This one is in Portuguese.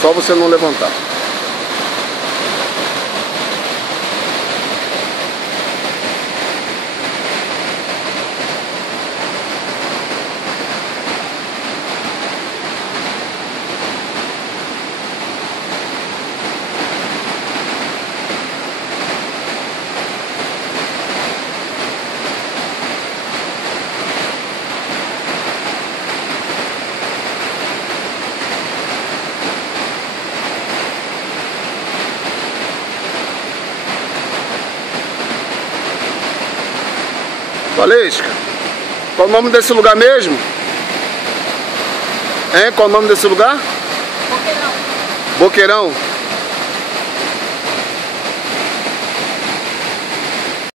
Só você não levantar. Valesca, qual o nome desse lugar mesmo? Hein? Qual o nome desse lugar? Boqueirão. Boqueirão?